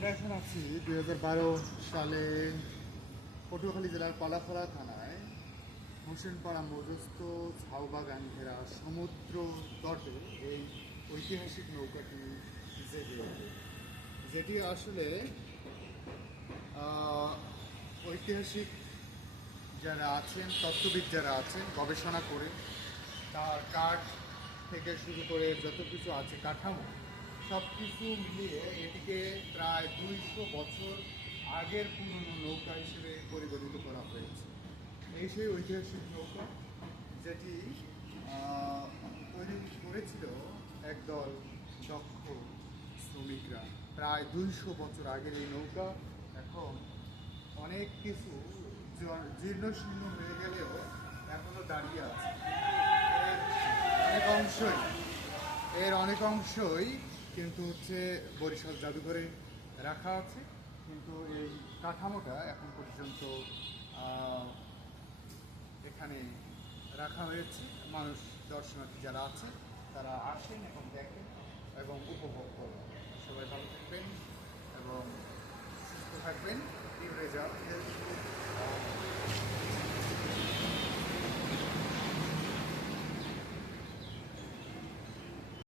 আমরা এখন আছি 2012 সালে পটুয়াখালী জেলার পালাফাড়া থানায় হোসেনপাড়া মজস্ত ঝাউবাগান ঘেরা সমুদ্র তটে এই ঐতিহাসিক নৌকাটি জেগে ওঠে, যেটি আসলে ঐতিহাসিক যারা আছেন, তত্ত্ববিদ যারা আছেন, গবেষণা করে তার কাঠ থেকে শুরু করে যত কিছু আছে কাঠামো সব কিছু মিলিয়ে এটিকে প্রায় 200 বছর আগের পুরনো নৌকা হিসেবে পরিগণিত করা হয়েছে। এই সেই ঐতিহাসিক নৌকা যেটি তৈরি করেছিল একদল দক্ষ শ্রমিকরা। প্রায় 200 বছর আগের এই নৌকা এখন অনেক কিছু জীর্ণশীর্ণ হয়ে গেলেও এখনও দাঁড়িয়ে আছে। এর অনেক অংশই কিন্তু বরিশাল জাদুঘরে রাখা আছে, কিন্তু এই কাঠামোটা এখন পর্যন্ত এখানে রাখা হয়েছে। মানুষ, দর্শনার্থী যারা আছে তারা আসেন এবং দেখেন এবং উপভোগ করেন। সবাই ভালো থাকবেন এবং সুস্থ থাকবেন। New result.